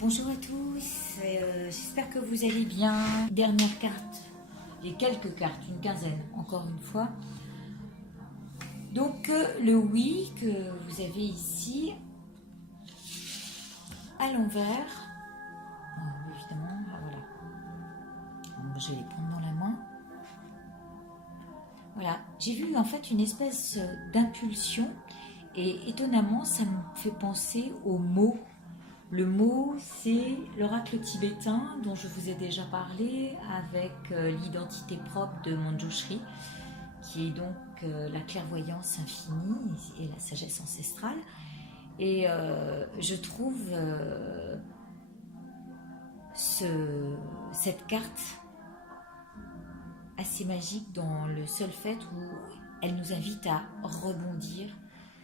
Bonjour à tous, j'espère que vous allez bien. Dernière carte, les quelques cartes, une quinzaine encore une fois. Donc le oui que vous avez ici à l'envers. Évidemment, voilà. Donc, je vais les prendre dans la main. Voilà, j'ai vu en fait une espèce d'impulsion et étonnamment ça me fait penser au mot. Le mot, c'est l'oracle tibétain dont je vous ai déjà parlé avec l'identité propre de Manjushri, qui est donc la clairvoyance infinie et la sagesse ancestrale. Et je trouve cette carte assez magique dans le seul fait où elle nous invite à rebondir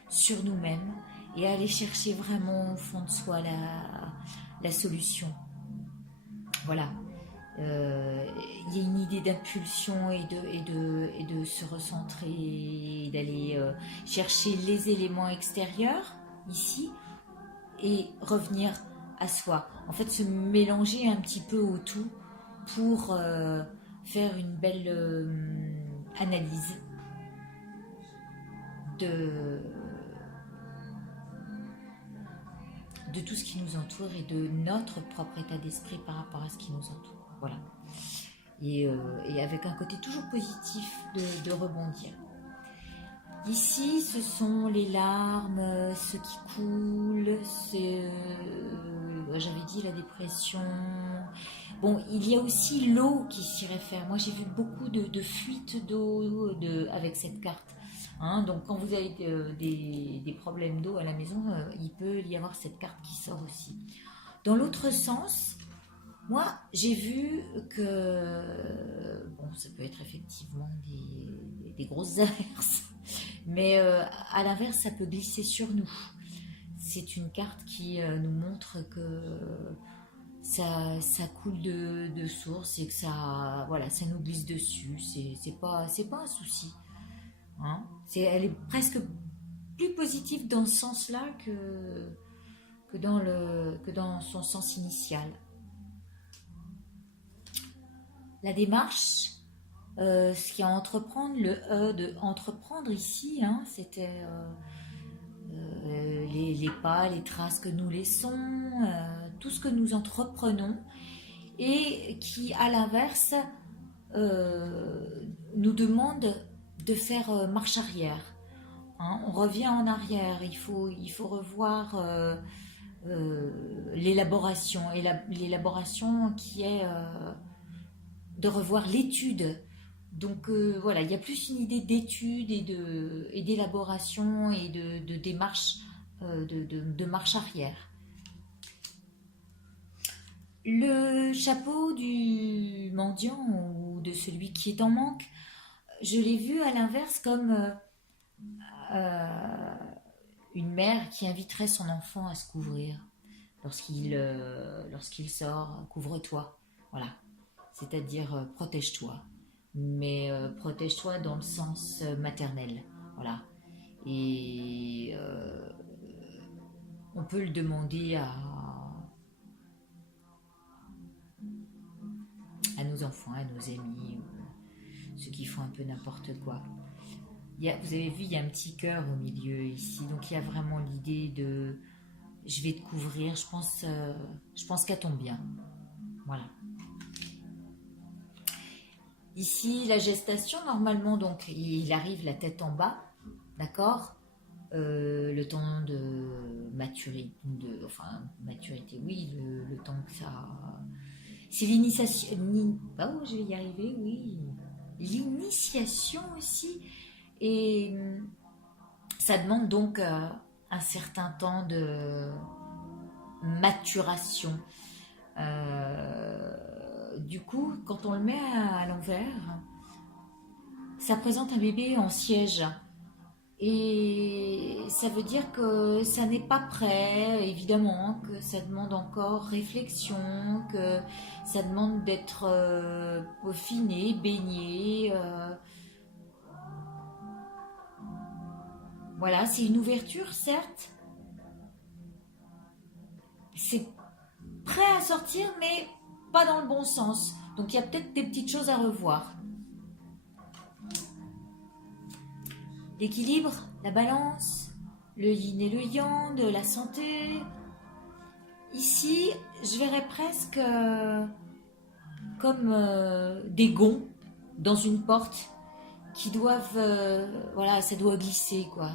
sur nous-mêmes et à aller chercher vraiment au fond de soi la solution. Voilà. Il y a une idée d'impulsion et de se recentrer, d'aller chercher les éléments extérieurs ici et revenir à soi. En fait, se mélanger un petit peu au tout pour faire une belle analyse de, de tout ce qui nous entoure et de notre propre état d'esprit par rapport à ce qui nous entoure. Voilà. Et avec un côté toujours positif de rebondir. Ici, ce sont les larmes, ce qui coule, j'avais dit la dépression. Bon, il y a aussi l'eau qui s'y réfère. Moi, j'ai vu beaucoup de fuites d'eau avec cette carte. Hein, donc, quand vous avez des problèmes d'eau à la maison, il peut y avoir cette carte qui sort aussi. Dans l'autre sens, moi, j'ai vu que, bon, ça peut être effectivement des grosses averses, mais à l'inverse, ça peut glisser sur nous. C'est une carte qui nous montre que ça coule de source et que voilà, ça nous glisse dessus. C'est pas un souci. Hein. Elle est presque plus positive dans ce sens-là que dans son sens initial. La démarche, ce qu'il y a à entreprendre, le E de entreprendre ici, hein, c'était les pas, les traces que nous laissons, tout ce que nous entreprenons et qui, à l'inverse, nous demande de faire marche arrière. Hein, on revient en arrière, il faut revoir l'élaboration, et l'élaboration qui est de revoir l'étude. Donc voilà, il y a plus une idée d'étude et d'élaboration et de démarche, de marche arrière. Le chapeau du mendiant ou de celui qui est en manque, je l'ai vu à l'inverse comme euh, une mère qui inviterait son enfant à se couvrir lorsqu'il sort, couvre-toi. Voilà, c'est-à-dire protège-toi, mais protège-toi dans le sens maternel. Voilà. Et on peut le demander à nos enfants, à nos amis, ceux qui font un peu n'importe quoi. Vous avez vu, il y a un petit cœur au milieu ici, donc il y a vraiment l'idée de je vais te couvrir, je pense qu'à ton bien. Voilà. Ici, la gestation, normalement, donc il arrive la tête en bas, d'accord, le temps de maturité, oui, le temps que ça... C'est l'initiation... Oh, je vais y arriver, oui. L'initiation aussi. Et ça demande donc un certain temps de maturation. Du coup, quand on le met à l'envers, ça présente un bébé en siège. Et ça veut dire que ça n'est pas prêt, évidemment, que ça demande encore réflexion, que ça demande d'être peaufiné, baigné. Voilà, c'est une ouverture, certes. C'est prêt à sortir, mais pas dans le bon sens. Donc il y a peut-être des petites choses à revoir. L'équilibre, la balance, le yin et le yang, de la santé. Ici, je verrais presque comme des gonds dans une porte qui doivent, voilà, ça doit glisser quoi,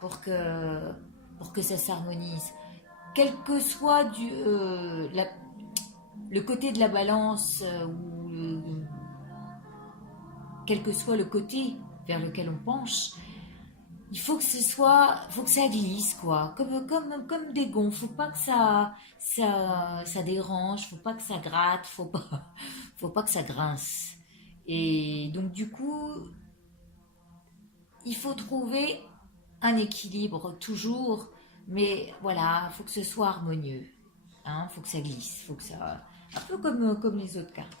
pour que ça s'harmonise. Quel que soit le côté de la balance quel que soit le côté vers lequel on penche, il faut que faut que ça glisse quoi, comme des gonds. Faut pas que ça dérange, faut pas que ça gratte, faut pas que ça grince. Et donc du coup, il faut trouver un équilibre toujours, mais voilà, faut que ce soit harmonieux, hein, faut que ça glisse, faut que ça, un peu comme les autres cartes.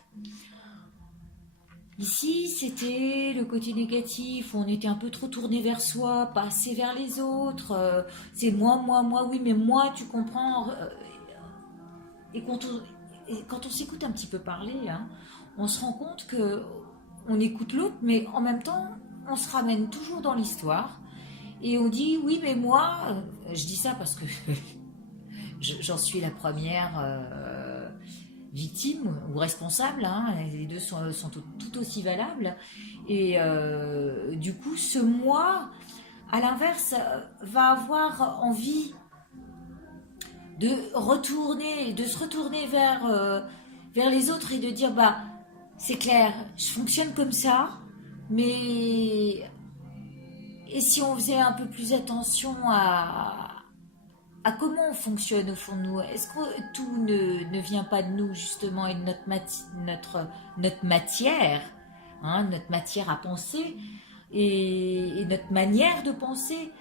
Ici, c'était le côté négatif, on était un peu trop tourné vers soi, pas assez vers les autres. C'est moi, oui, mais moi, tu comprends. Et quand on s'écoute un petit peu parler, hein, on se rend compte que on écoute l'autre, mais en même temps, on se ramène toujours dans l'histoire. Et on dit, oui, mais moi, je dis ça parce que j'en suis la première victime ou responsable, hein, les deux sont tout aussi valables. Et du coup, ce moi, à l'inverse, va avoir envie de se retourner vers les autres et de dire, bah, c'est clair, je fonctionne comme ça, mais et si on faisait un peu plus attention à comment on fonctionne au fond de nous? Est-ce que tout ne vient pas de nous justement et de notre matière, hein, notre matière à penser et notre manière de penser?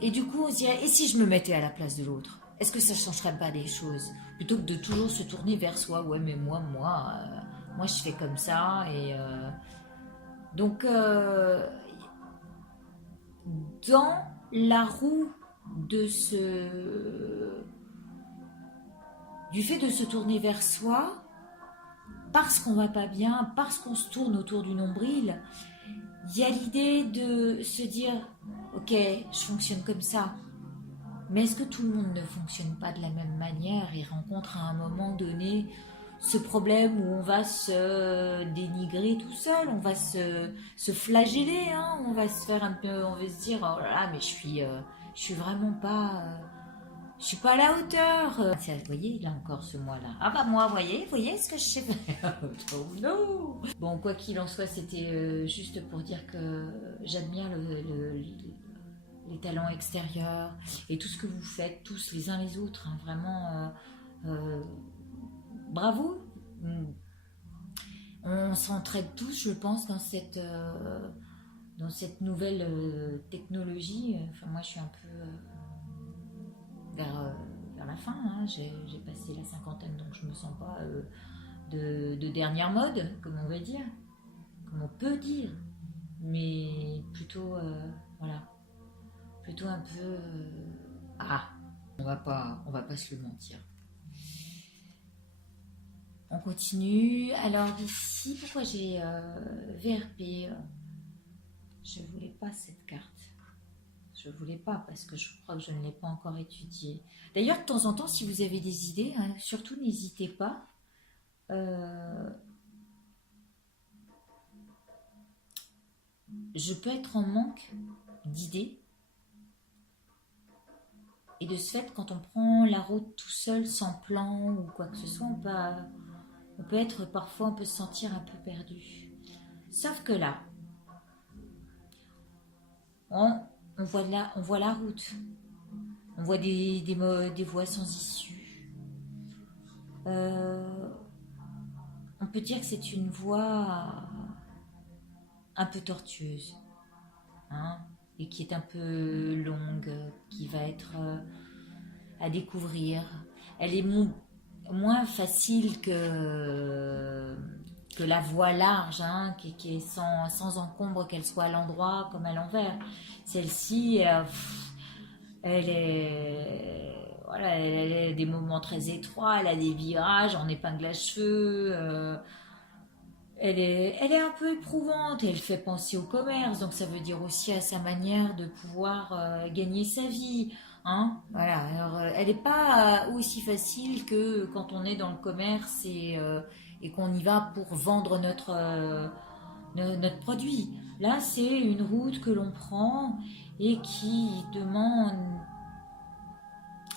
Et du coup, on se dirait, et si je me mettais à la place de l'autre? Est-ce que ça ne changerait pas des choses? Plutôt que de toujours se tourner vers soi, ouais, mais moi je fais comme ça. Et donc, dans la roue du fait de se tourner vers soi, parce qu'on va pas bien, parce qu'on se tourne autour du nombril, il y a l'idée de se dire, ok, je fonctionne comme ça, mais est-ce que tout le monde ne fonctionne pas de la même manière et rencontre à un moment donné ce problème où on va se dénigrer tout seul, on va se flageller, hein, on va se faire un peu, on va se dire, oh là là, mais je suis vraiment pas, je suis pas à la hauteur. Vous voyez, là encore ce mois-là. Ah bah moi, vous voyez ce que je sais faire. Oh non. Bon, quoi qu'il en soit, c'était juste pour dire que j'admire les talents extérieurs et tout ce que vous faites, tous les uns les autres, hein, vraiment, bravo. On s'entraide tous, je pense, dans cette nouvelle technologie. Enfin, moi, je suis un peu vers la fin, hein. J'ai passé la cinquantaine, donc je me sens pas de dernière mode, comme on va dire, comme on peut dire, mais plutôt, voilà, plutôt un peu, on va pas se le mentir. On continue. Alors ici, pourquoi j'ai VRP? Je voulais pas cette carte. Je voulais pas parce que je crois que je ne l'ai pas encore étudiée. D'ailleurs, de temps en temps, si vous avez des idées, hein, surtout n'hésitez pas. Je peux être en manque d'idées. Et de ce fait, quand on prend la route tout seul, sans plan ou quoi que ce soit, on peut être parfois, on peut se sentir un peu perdu. Sauf que là, on voit la route. On voit des voies sans issue. On peut dire que c'est une voie un peu tortueuse, hein, et qui est un peu longue, qui va être à découvrir. Elle est moins facile que la voie large, hein, qui est sans encombre, qu'elle soit à l'endroit comme à l'envers. Celle-ci, elle est... voilà, elle a des moments très étroits, elle a des virages en épingle à cheveux. Elle est un peu éprouvante, elle fait penser au commerce, donc ça veut dire aussi à sa manière de pouvoir gagner sa vie. Hein, voilà, alors elle n'est pas aussi facile que quand on est dans le commerce et qu'on y va pour vendre notre produit. Là, c'est une route que l'on prend et qui demande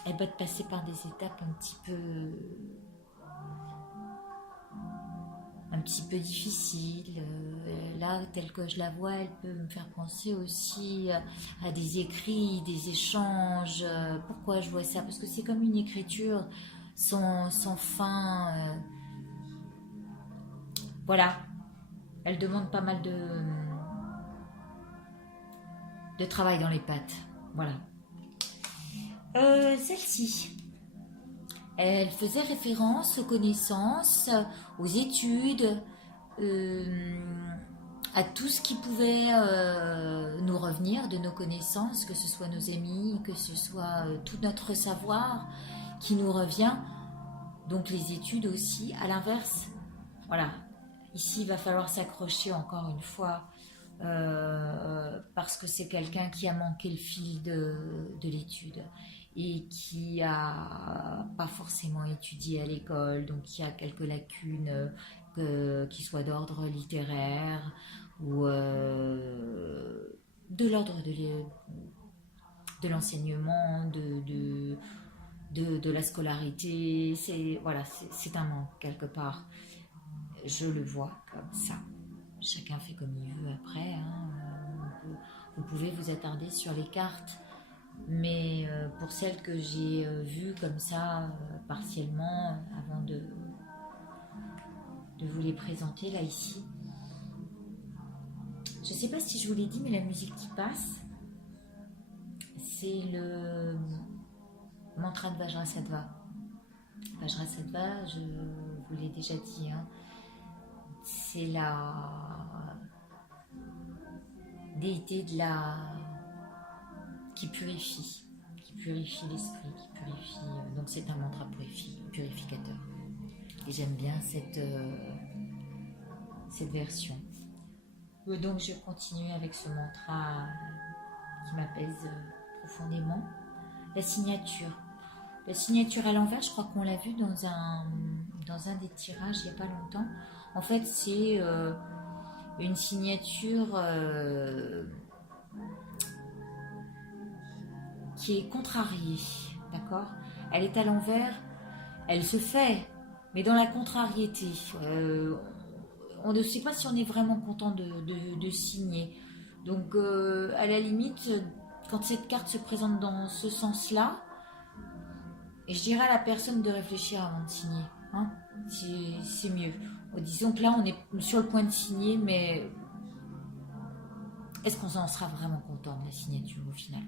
de passer par des étapes un petit peu difficile. Là, telle que je la vois, elle peut me faire penser aussi à des écrits, des échanges. Pourquoi je vois ça? Parce que c'est comme une écriture sans fin. Voilà, elle demande pas mal de travail dans les pattes. Voilà. Celle-ci, elle faisait référence aux connaissances, aux études, à tout ce qui pouvait nous revenir de nos connaissances, que ce soit nos amis, que ce soit tout notre savoir qui nous revient. Donc les études aussi, à l'inverse. Voilà. Ici, il va falloir s'accrocher encore une fois parce que c'est quelqu'un qui a manqué le fil de l'étude et qui a pas forcément étudié à l'école, donc qui a quelques lacunes, qui soient d'ordre littéraire ou de l'ordre de l'enseignement, de la scolarité. C'est un manque quelque part. Je le vois comme ça. Chacun fait comme il veut après. Hein. Vous pouvez vous attarder sur les cartes, mais pour celles que j'ai vues comme ça, partiellement, avant de vous les présenter là ici. Je ne sais pas si je vous l'ai dit, mais la musique qui passe, c'est le mantra de Vajrasattva. Vajrasattva, je vous l'ai déjà dit, hein, c'est la déité qui purifie l'esprit, qui purifie. Donc c'est un mantra purificateur. Et j'aime bien cette version. Donc je continue avec ce mantra qui m'apaise profondément. La signature. La signature à l'envers, je crois qu'on l'a vu dans un des tirages il n'y a pas longtemps. En fait, c'est une signature qui est contrariée, d'accord? Elle est à l'envers, elle se fait, mais dans la contrariété. On ne sait pas si on est vraiment content de signer. Donc, à la limite, quand cette carte se présente dans ce sens-là, et je dirais à la personne de réfléchir avant de signer. Hein, c'est mieux. Disons que là, on est sur le point de signer, mais est-ce qu'on en sera vraiment content de la signature au final?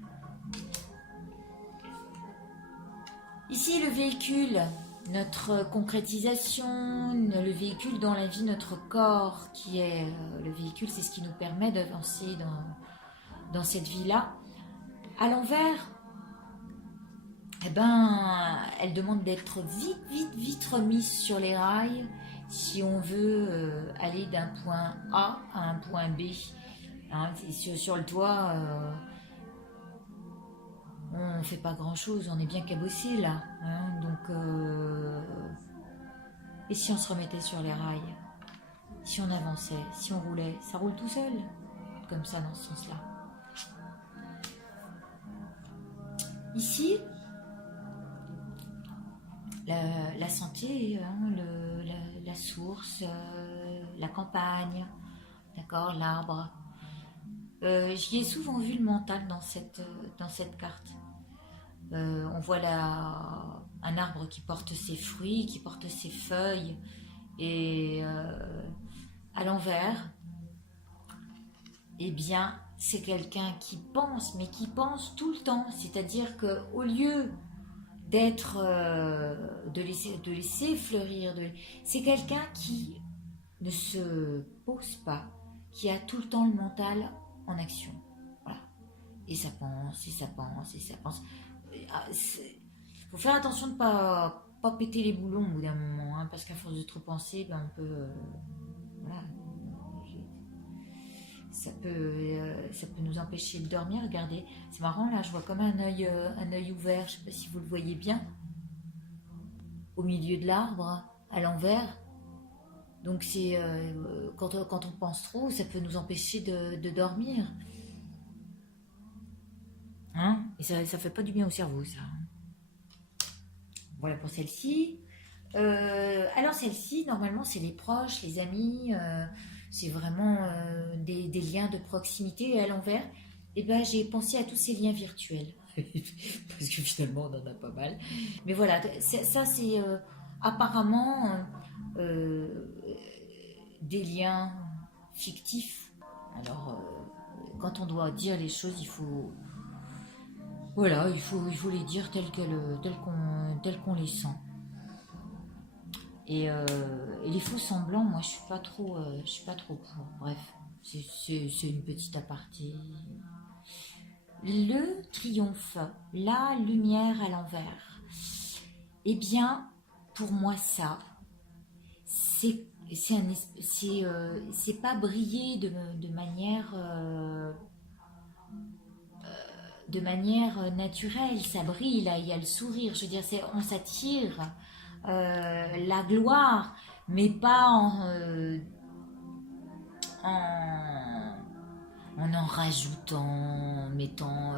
Ici, le véhicule, notre concrétisation, le véhicule dans la vie, notre corps, qui est le véhicule, c'est ce qui nous permet d'avancer dans cette vie-là. À l'envers, elle demande d'être vite remise sur les rails si on veut aller d'un point A à un point B. Hein, sur le toit, on ne fait pas grand-chose, on est bien cabossé là. Hein, donc, et si on se remettait sur les rails? Si on avançait, si on roulait, ça roule tout seul, comme ça dans ce sens-là. Ici, la santé, hein, la source, la campagne, d'accord, l'arbre. J'y ai souvent vu le mental dans cette carte. On voit un arbre qui porte ses fruits, qui porte ses feuilles, et à l'envers, eh bien, c'est quelqu'un qui pense, mais qui pense tout le temps. C'est-à-dire qu'au lieu d'être, de laisser fleurir, c'est quelqu'un qui ne se pose pas, qui a tout le temps le mental en action. Voilà. Et ça pense, et ça pense, et ça pense. Faut faire attention de pas péter les boulons au bout d'un moment, hein, parce qu'à force de trop penser, ben, on peut... voilà, ça peut nous empêcher de dormir. Regardez, c'est marrant, là, je vois comme un œil ouvert, je sais pas si vous le voyez bien, au milieu de l'arbre, à l'envers. Donc c'est quand on pense trop, ça peut nous empêcher de dormir. Hein? Et ça fait pas du bien au cerveau, ça. Voilà pour celle-ci. Alors celle-ci, normalement, c'est les proches, les amis, c'est vraiment des liens de proximité. Et à l'envers, eh ben, j'ai pensé à tous ces liens virtuels. Parce que finalement, on en a pas mal. Mais voilà, ça c'est apparemment euh, des liens fictifs. Alors, quand on doit dire les choses, il faut... Voilà, il faut les dire telles qu'on les sent. Et les faux semblants, moi, je suis pas trop pour. Bref, c'est une petite aparté. Le triomphe, la lumière à l'envers. Eh bien, pour moi, ça, c'est pas briller de manière naturelle. Ça brille, là, il y a le sourire. Je veux dire, on s'attire la gloire, mais pas en, en rajoutant, en mettant,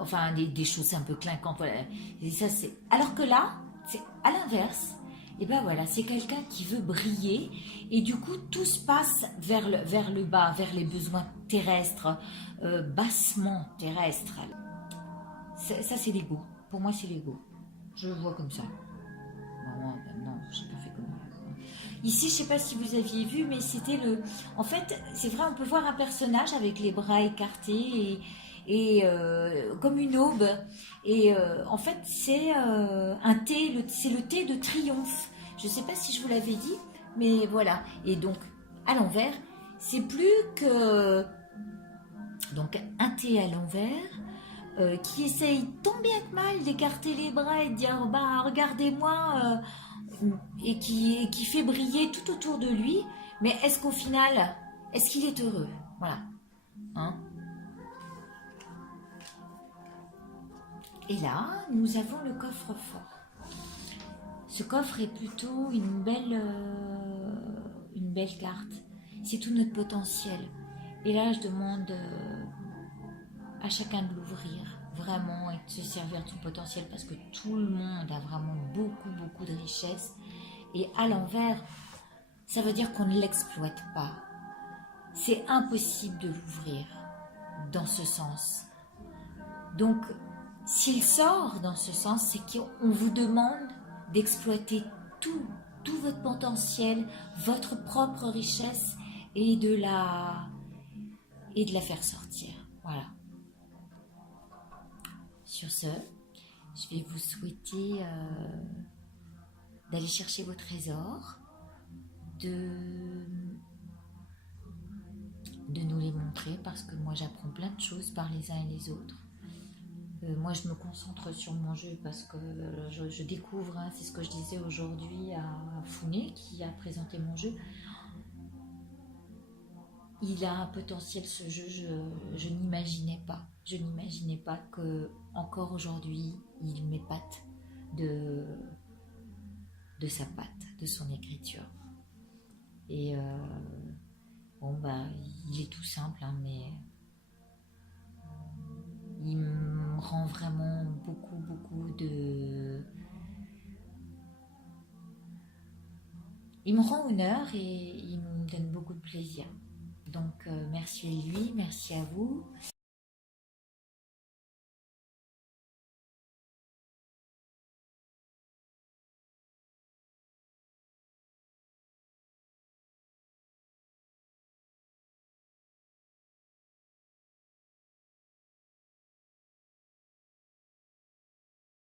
enfin des choses un peu clinquantes. Voilà. Et ça, c'est... Alors que là, c'est à l'inverse. Et ben voilà, c'est quelqu'un qui veut briller et du coup tout se passe vers le bas, vers les besoins terrestres, bassement terrestres. Ça c'est l'ego. Pour moi c'est l'ego. Je le vois comme ça. Non, je n'ai pas fait comme ça. Ici, je ne sais pas si vous aviez vu, mais c'était le... En fait, c'est vrai, on peut voir un personnage avec les bras écartés et comme une aube. Et en fait, c'est un thé, c'est le thé de triomphe. Je ne sais pas si je vous l'avais dit, mais voilà. Et donc, à l'envers, c'est plus que... Donc, un thé à l'envers qui essaye tant bien que mal d'écarter les bras et de dire bah regardez-moi et qui fait briller tout autour de lui, mais est-ce qu'au final, est-ce qu'il est heureux? Voilà. Hein? Et là, nous avons le coffre-fort. Ce coffre est plutôt une belle carte. C'est tout notre potentiel. Et là, je demande à chacun de l'ouvrir vraiment et de se servir de son potentiel parce que tout le monde a vraiment beaucoup de richesses. Et à l'envers, ça veut dire qu'on ne l'exploite pas. C'est impossible de l'ouvrir dans ce sens. Donc, s'il sort dans ce sens, c'est qu'on vous demande d'exploiter tout votre potentiel, votre propre richesse et de la faire sortir. Voilà. Sur ce, je vais vous souhaiter d'aller chercher vos trésors, de nous les montrer parce que moi j'apprends plein de choses par les uns et les autres. Moi je me concentre sur mon jeu parce que je découvre, hein, c'est ce que je disais aujourd'hui à Founé qui a présenté mon jeu. Il a un potentiel ce jeu, je n'imaginais pas. Je n'imaginais pas que encore aujourd'hui il m'épate de sa patte, de son écriture. Et bon bah il est tout simple, hein, mais il me rend vraiment beaucoup de... Il me rend honneur et il me donne beaucoup de plaisir. Donc merci à lui, merci à vous.